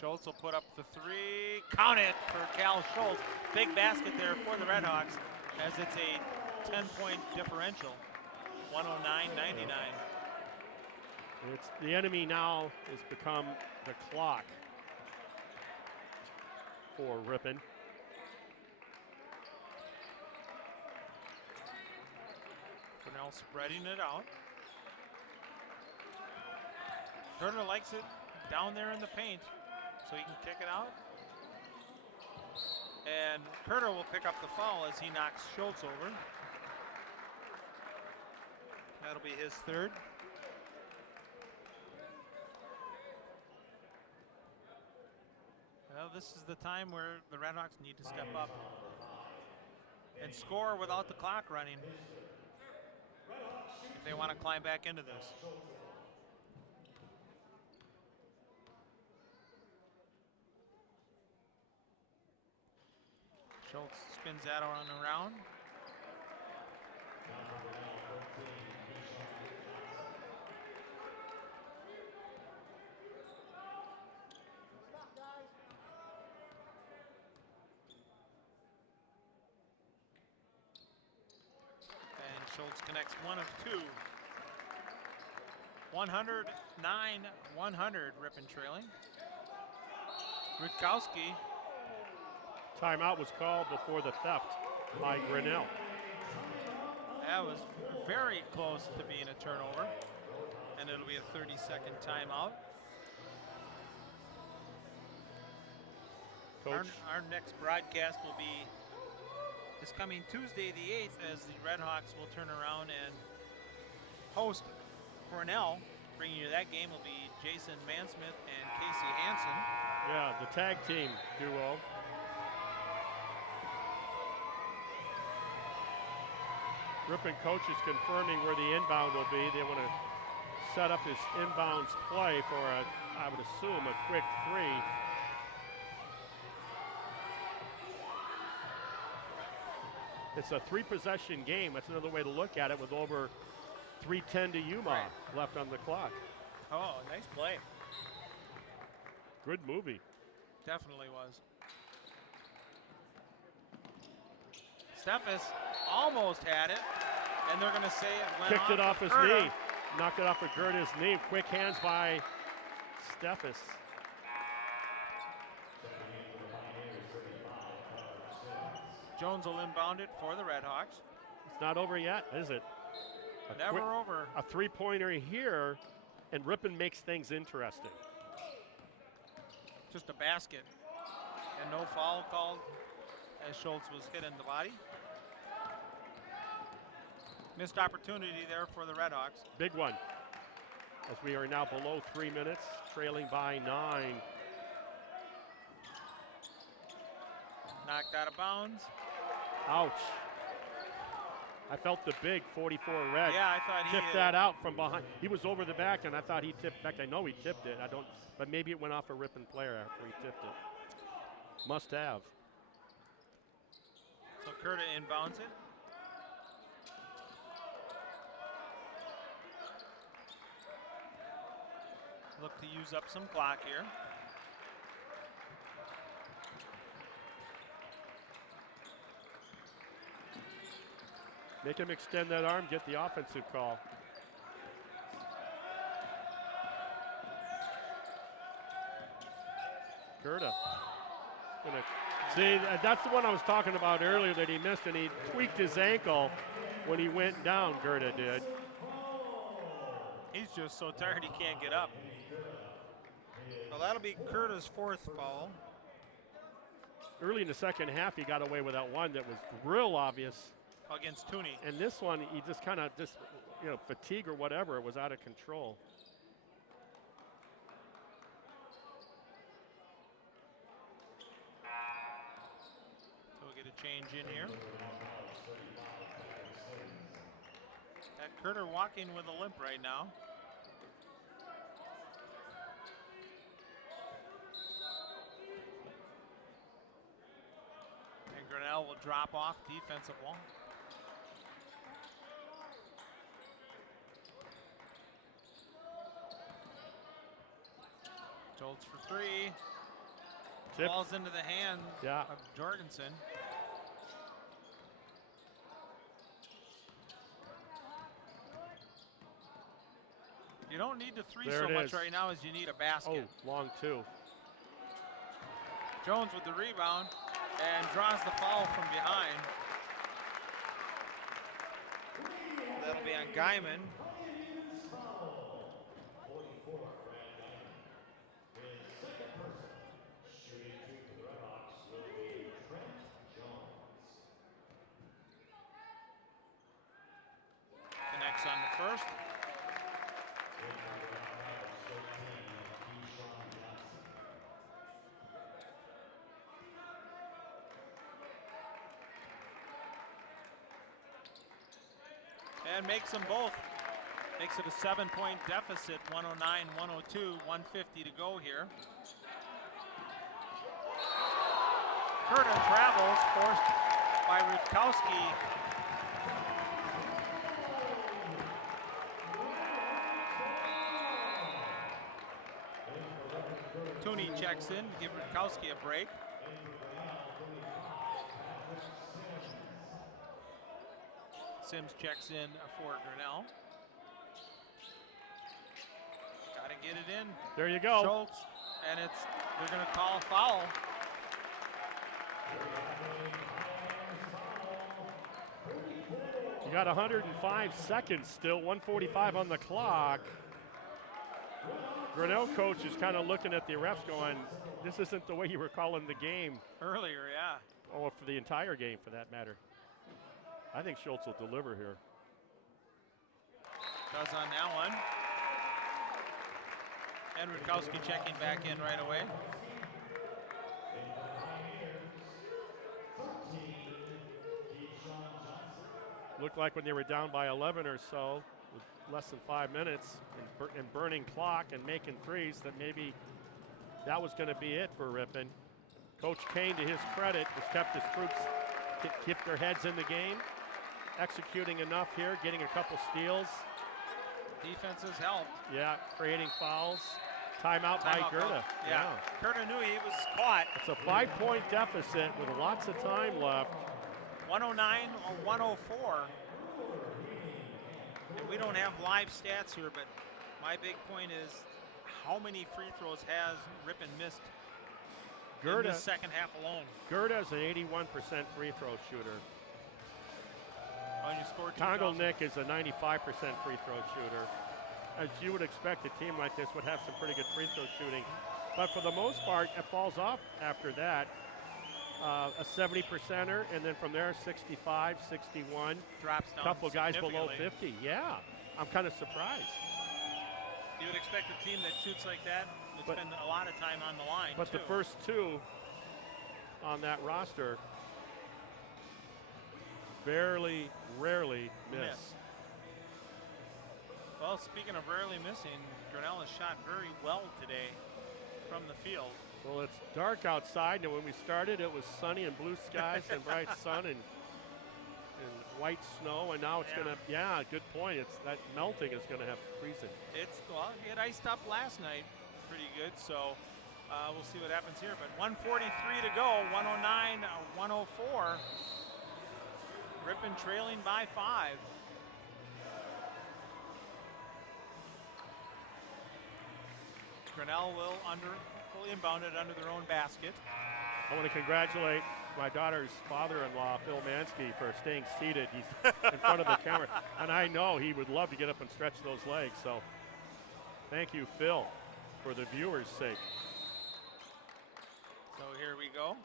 Schultz will put up the three. Count it for Cal Schultz. Big basket there for the Redhawks as it's a 10-point differential. 109-99. It's the enemy now has become the clock for Ripon. Grinnell spreading it out. Curter likes it down there in the paint, so he can kick it out. And Curter will pick up the foul as he knocks Schultz over. That'll be his third. Well, this is the time where the Redhawks need to step up and score without the clock running if they want to climb back into this. Schultz spins that around. And Schultz connects one of two. 109-100, Ripon trailing. Rutkowski. Timeout was called before the theft by Grinnell. That was very close to being a turnover, and it'll be a 30-second timeout. Coach. Our next broadcast will be this coming Tuesday the 8th as the Redhawks will turn around and host Grinnell. Bringing you that game will be Jason Mansmith and Casey Hansen. Yeah, the tag team duo. Ripon coach is confirming where the inbound will be. They want to set up his inbounds play for I would assume, a quick three. It's a three-possession game. That's another way to look at it with over 3:10 to Yuma left on the clock. Oh, nice play. Good movie. Definitely was. Steffes almost had it, and they're going to say it went Kicked it off his Gerda. knee. Knocked it off of Gerda's knee. Quick hands by Steffes. Jones will inbound it for the Redhawks. It's not over yet, is it? Never over. A three-pointer here, and Ripon makes things interesting. Just a basket. And no foul called as Schultz was hit in the body. Missed opportunity there for the Redhawks. Big one. As we are now below 3 minutes, trailing by 9. Knocked out of bounds. Ouch. I felt the big 44 red. Yeah, I thought he tipped that out from behind. He was over the back, and I thought he tipped. In fact, I know he tipped it. But maybe it went off a Ripon player after he tipped it. Must have. So Curta inbounds it. Look to use up some clock here. Make him extend that arm, get the offensive call. Gerda. See, that's the one I was talking about earlier that he missed, and he tweaked his ankle when he went down, Gerda did. He's just so tired he can't get up. Well, that'll be Curta's fourth foul. Early in the second half, he got away with that one that was real obvious. Against Tooney. And this one, he just kind of fatigue or whatever, it was out of control. So we'll get a change in here. Got Curter walking with a limp right now. And Grinnell will drop off defensive wall. Schultz for three. Falls into the hand of Jorgensen. You don't need the three so much right now as you need a basket. Oh, long two. Jones with the rebound and draws the foul from behind. That'll be on Guyman. Connects on the first. And makes them both. Makes it a 7-point deficit, 109-102, 150 to go here. Curtin travels, forced by Rutkowski. Tooney checks in, give Rutkowski a break. Sims checks in for Grinnell. Got to get it in. There you go. Schultz, and they're going to call a foul. You got 105 seconds still, 145 on the clock. Grinnell coach is kind of looking at the refs going, this isn't the way you were calling the game. Earlier, yeah. Or for the entire game, for that matter. I think Schultz will deliver here. Does on that one. And Rutkowski checking back in right away. Looked like when they were down by 11 or so, with less than 5 minutes, and burning clock and making threes, that maybe that was going to be it for Ripon. Coach Kane, to his credit, has kept his troops, keep their heads in the game, executing enough here, getting a couple steals. Defense has helped. Yeah, creating fouls. Timeout by Gerda. Yeah. Gerda knew he was caught. It's a 5-point deficit with lots of time left. 109 or 104. And we don't have live stats here, but my big point is how many free throws has Ripon missed in the second half alone? Gerda is an 81% free throw shooter. Oh, you scored 2,000. Congo Nick is a 95% free throw shooter. As you would expect, a team like this would have some pretty good free throw shooting. But for the most part, it falls off after that. A 70%er, and then from there, 65, 61. Drops down. A couple guys below 50. Yeah, I'm kind of surprised. You would expect a team that shoots like that would spend a lot of time on the line. But the first two on that roster rarely miss. Well, speaking of rarely missing, Grinnell has shot very well today from the field. Well, it's dark outside, and when we started, it was sunny and blue skies and bright sun and white snow, and now it's gonna. Yeah, good point. It's that melting is gonna have freezing. It iced up last night, pretty good. So we'll see what happens here. But 1:43 to go. 109, 104. Ripon trailing by 5. Grinnell will inbound it under their own basket. I want to congratulate my daughter's father-in-law, Phil Mansky, for staying seated. He's in front of the camera, and I know he would love to get up and stretch those legs. So thank you, Phil, for the viewers' sake. So here we go.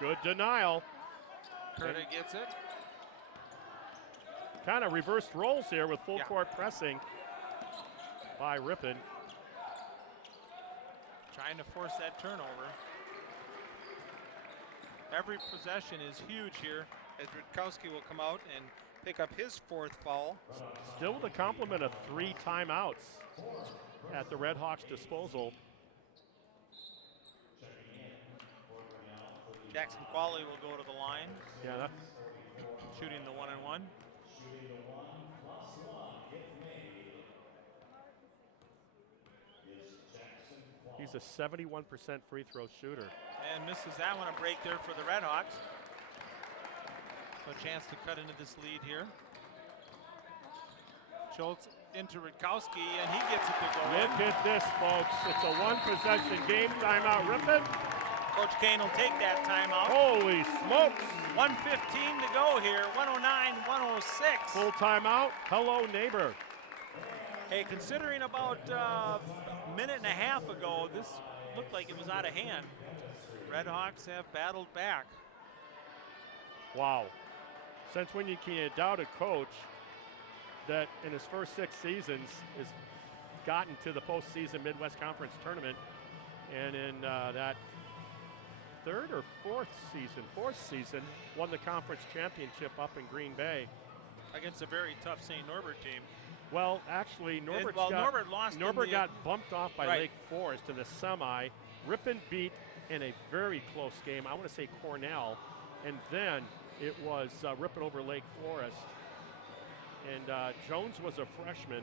Good denial. Curta gets it. Kind of reversed roles here with full court pressing by Ripon. Trying to force that turnover. Every possession is huge here as Rutkowski will come out and pick up his 4th foul. Still with a complement of 3 timeouts at the Red Hawks' disposal. Jackson Qualley will go to the line. Yeah, that's shooting the 1-and-1. He's a 71% free throw shooter. And misses that one. A break there for the Redhawks. So a chance to cut into this lead here. Schultz into Rutkowski, and he gets it to go in. Look at this, folks. It's a one-possession game. Timeout, Ripon. Coach Kane will take that timeout. Holy smokes. 1:15 to go here. 109-106. Full timeout. Hello, neighbor. Hey, considering about a minute and a half ago, this looked like it was out of hand. Redhawks have battled back. Wow. Since when you can doubt a coach that in his first 6 seasons has gotten to the postseason Midwest Conference tournament, and in that fourth season, won the conference championship up in Green Bay. Against a very tough St. Norbert team. Well, actually, Norbert got bumped off by Lake Forest in the semi. Ripon beat in a very close game, I want to say Cornell, and then it was Ripon over Lake Forest. And Jones was a freshman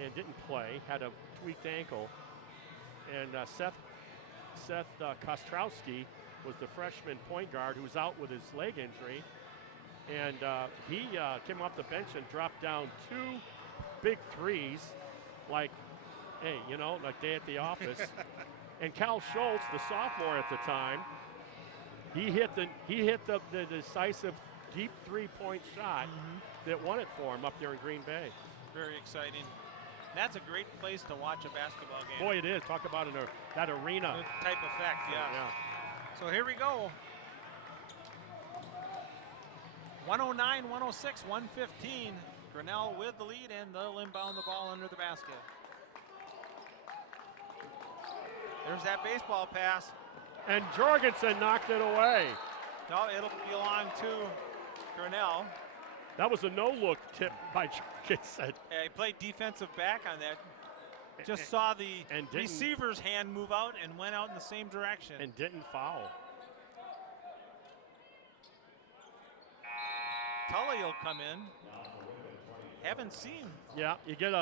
and didn't play, had a tweaked ankle. And Seth Kostrowski was the freshman point guard who was out with his leg injury. And he came off the bench and dropped down 2 big threes, like, hey, you know, like day at the office. And Cal Schultz, the sophomore at the time, he hit the decisive deep 3-point shot that won it for him up there in Green Bay. Very exciting. That's a great place to watch a basketball game. Boy, it is. Talk about that arena. Good type effect, yeah. So here we go. 109-106, 1:15. Grinnell with the lead, and they'll inbound the ball under the basket. There's that baseball pass. And Jorgensen knocked it away. No, it'll belong to Grinnell. That was a no-look tip by Jorgensen. Yeah, he played defensive back on that. Just saw the receiver's hand move out and went out in the same direction. And didn't foul. Tully will come in. Haven't seen. Yeah, you get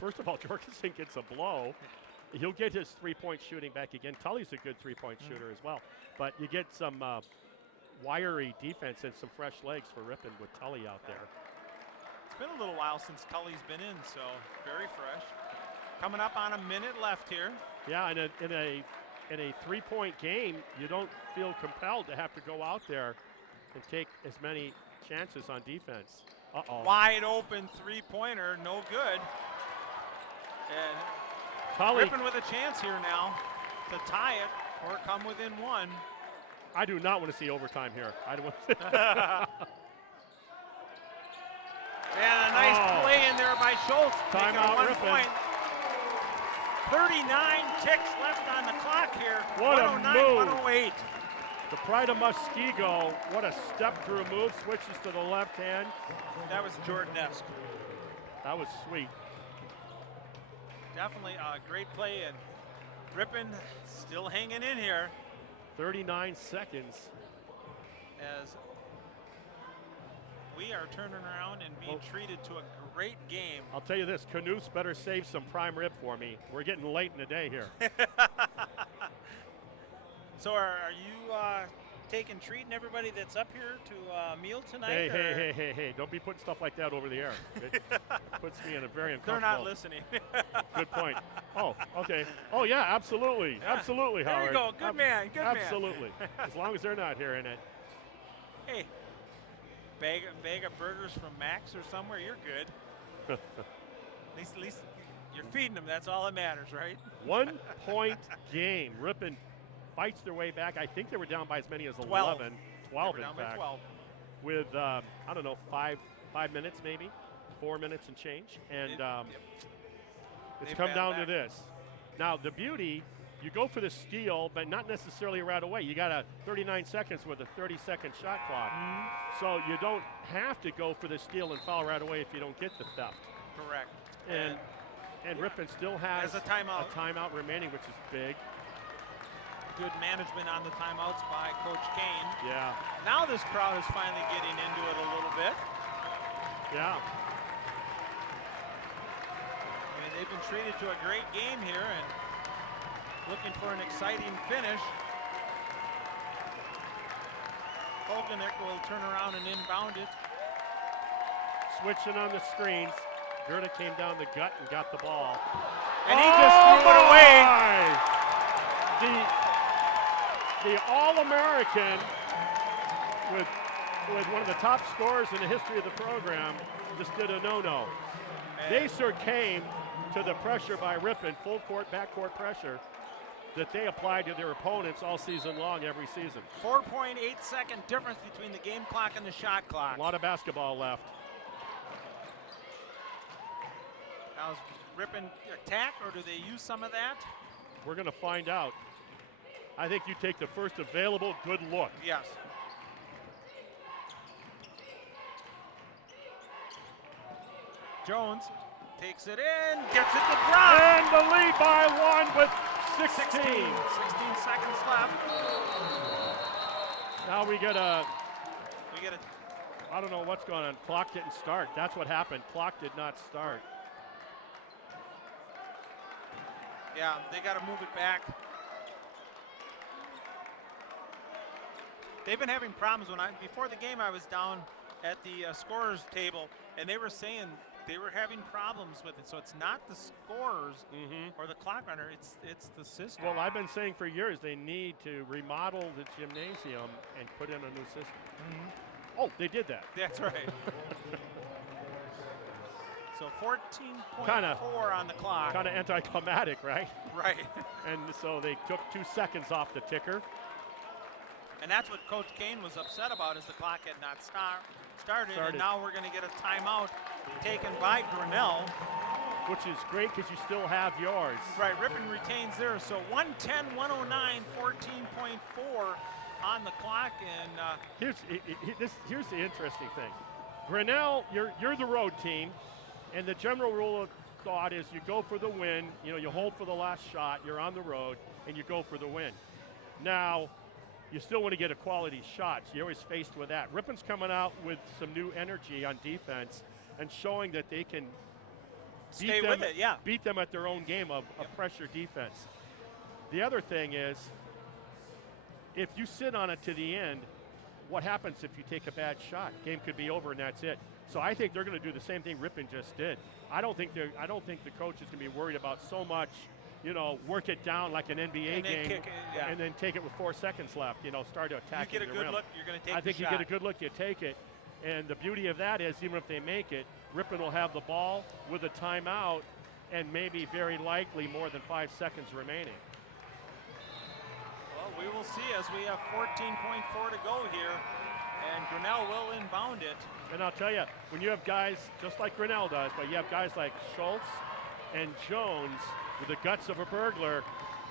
first of all, Jorgensen gets a blow. He'll get his 3-point shooting back again. Tully's a good 3-point shooter as well. But you get some wiry defense and some fresh legs for Ripon with Tully out there. It's been a little while since Tully's been in, so very fresh. Coming up on a minute left here. Yeah, in a 3-point game, you don't feel compelled to have to go out there and take as many chances on defense. Wide open 3-pointer, no good. And Tully, Ripon with a chance here now to tie it or come within 1. I do not want to see overtime here. I don't want to. And a nice play in there by Schultz. Timeout, 1 Ripon. point. 39 ticks left on the clock here. What a move. 108. The pride of Muskego, what a step-through move, switches to the left hand. That was Jordan-esque. That was sweet. Definitely a great play, and Ripon still hanging in here. 39 seconds. As we are turning around and being treated to a great game. I'll tell you this, Canuths better save some prime rib for me. We're getting late in the day here. So are you treating everybody that's up here to a meal tonight? Hey, don't be putting stuff like that over the air. It puts me in a very uncomfortable. They're not listening. Good point. Oh, okay. Oh, yeah, absolutely. Yeah. Absolutely, Howard. There you go. Good man. Good absolutely. As long as they're not hearing it. Hey, bag of burgers from Max or somewhere, you're good. At least you're feeding them. That's all that matters, right? 1-point game. Ripon fights their way back. I think they were down by as many as 12. 12 in down fact. by 12. With, I don't know, 5 minutes maybe, 4 minutes and change. And it's come down to this. Now, the beauty, you go for the steal, but not necessarily right away. You got 39 seconds with a 30-second shot clock. So you don't have to go for the steal and foul right away if you don't get the theft. Correct. And Ripon still has a timeout remaining, which is big. Good management on the timeouts by Coach Kane. Yeah. Now this crowd is finally getting into it a little bit. Yeah. I mean, they've been treated to a great game here, and looking for an exciting finish. Hoganick will turn around and inbound it. Switching on the screens. Gerda came down the gut and got the ball. And he just threw it away. The All-American with one of the top scorers in the history of the program just did a no-no. They sure came to the pressure by Ripon, full court, backcourt pressure that they applied to their opponents all season long, every season. 4.8-second difference between the game clock and the shot clock. A lot of basketball left. Now, is Ripon attack, or do they use some of that? We're going to find out. I think you take the first available good look. Yes. Jones takes it in, gets it to drop. And the lead by 1 with 16 seconds left. Now we get a, I don't know what's going on. Clock didn't start. That's what happened. Clock did not start. Yeah, they got to move it back. They've been having problems. Before the game, I was down at the scorers table, and they were saying they were having problems with it. So it's not the scorers or the clock runner, it's the system. Well, I've been saying for years they need to remodel the gymnasium and put in a new system. Oh, they did that. That's right. So 14.4 on the clock. Kind of anticlimactic, right? Right. And so they took 2 seconds off the ticker. And that's what Coach Kane was upset about, is the clock had not started. And now we're going to get a timeout taken by Grinnell. Which is great because you still have yours. Right, Ripon retains theirs. So 110-109, 14.4 on the clock. And here's the interesting thing. Grinnell, you're the road team, and the general rule of thought is you go for the win. You know, you hold for the last shot. You're on the road, and you go for the win. Now, you still want to get a quality shot. So you're always faced with that. Ripon's coming out with some new energy on defense and showing that they can beat them at their own game of pressure defense. The other thing is, if you sit on it to the end, what happens if you take a bad shot? Game could be over and that's it. So I think they're going to do the same thing Ripon just did. I don't think the coach is going to be worried about so much, you know, work it down like an NBA game and then take it with 4 seconds left, you know, start to attack. You get a good look, you're going to take I think you get a good look, you take it. And the beauty of that is, even if they make it, Ripon will have the ball with a timeout and maybe very likely more than 5 seconds remaining. Well, we will see as we have 14.4 to go here, and Grinnell will inbound it. And I'll tell you, when you have guys, just like Grinnell does, but you have guys like Schultz and Jones with the guts of a burglar,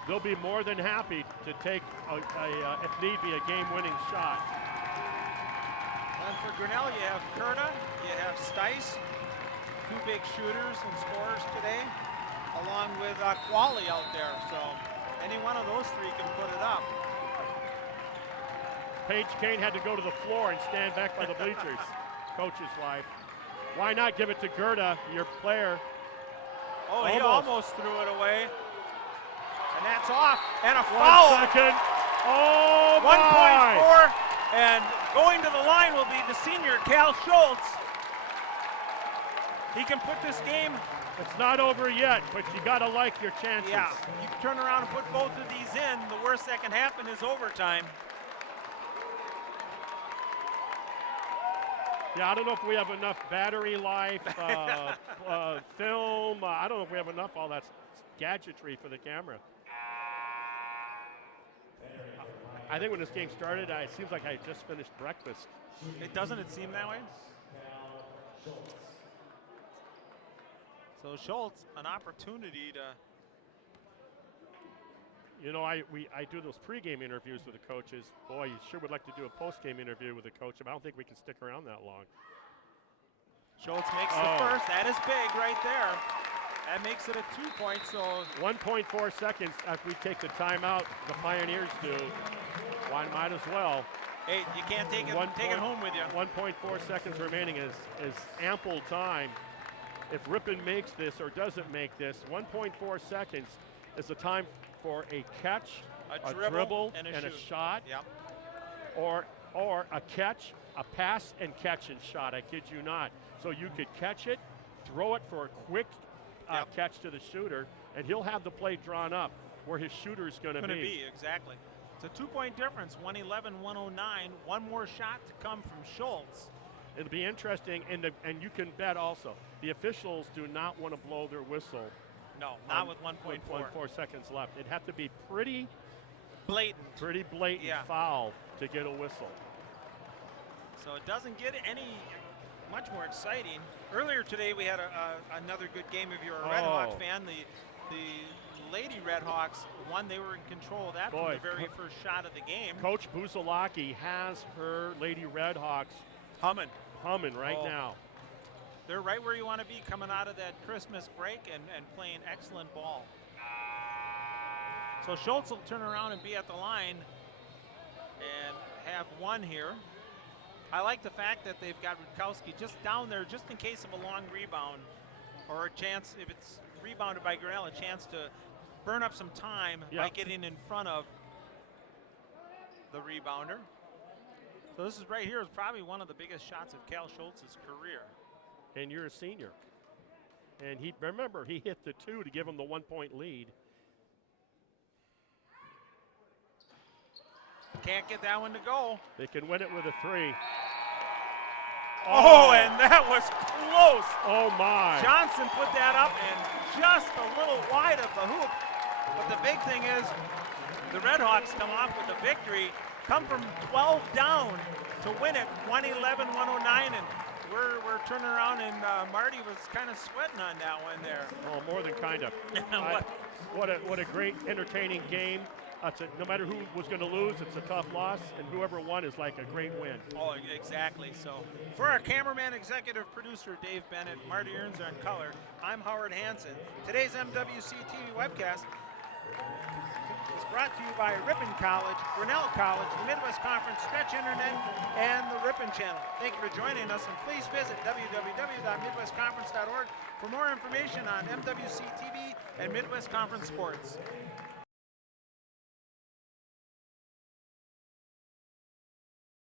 they'll be more than happy to take, if need be, a game-winning shot. And for Grinnell, you have Kurta, you have Stice, 2 big shooters and scorers today, along with Qualley out there. So any one of those 3 can put it up. Paige Kane had to go to the floor and stand back by the bleachers. Coach's wife. Why not give it to Gerda, your player? Oh, he almost threw it away. And that's off. And a foul. 1 second. Oh, 1.4. And going to the line will be the senior, Cal Schultz. He can put this game. It's not over yet, but you got to like your chances. Yeah, you can turn around and put both of these in. The worst that can happen is overtime. Yeah, I don't know if we have enough battery life, film. I don't know if we have enough all that gadgetry for the camera. I think when this game started, it seems like I just finished breakfast. Doesn't it seem that way? So Schultz, an opportunity to. You know, I do those pregame interviews with the coaches. Boy, you sure would like to do a postgame interview with a coach, but I don't think we can stick around that long. Schultz makes the first. That is big right there. That makes it a 2-point. So 1.4 seconds after we take the timeout. The Pioneers do. Why might as well. Hey, you can't take it home with you. 1.4 seconds remaining is ample time. If Ripon makes this or doesn't make this, 1.4 seconds is the time for a catch, a dribble and a shot, Yep. or a catch, a pass and catch and shot. I kid you not. So you could catch it, throw it for a quick catch to the shooter, and he'll have the play drawn up where his shooter's going to be. Exactly. It's a 2-point difference, 111, 109. One more shot to come from Schultz. It'll be interesting, and you can bet also, the officials do not want to blow their whistle. No, not with 1.4 seconds left. It'd have to be pretty blatant foul to get a whistle. So it doesn't get any much more exciting. Earlier today we had another good game. If you're a Red Hawk fan, the Lady Red Hawks won. They were in control of that from the very first shot of the game. Coach Buzalaki has her Lady Red Hawks humming right now. They're right where you want to be coming out of that Christmas break and playing excellent ball. So Schultz will turn around and be at the line and have one here. I like the fact that they've got Rutkowski just down there just in case of a long rebound or a chance, if it's rebounded by Grinnell, a chance to burn up some time by getting in front of the rebounder. So this is right here is probably one of the biggest shots of Cal Schultz's career. And you're a senior. And remember, he hit the 2 to give him the 1-point lead. Can't get that one to go. They can win it with a 3. Oh, and that was close. Oh, my. Johnson put that up and just a little wide of the hoop. But the big thing is the Red Hawks come off with the victory, come from 12 down to win it, 111-109, and we're turning around, and Marty was kind of sweating on that one there. Oh, more than kind of. What a great, entertaining game. No matter who was going to lose, it's a tough loss, and whoever won is like a great win. Oh, exactly. So for our cameraman, executive producer, Dave Bennett, Marty Earns on color, I'm Howard Hansen. Today's MWC TV webcast is brought to you by Ripon College, Grinnell College, the Midwest Conference, Stretch Internet, and the Ripon Channel. Thank you for joining us, and please visit www.midwestconference.org for more information on MWC TV and Midwest Conference sports.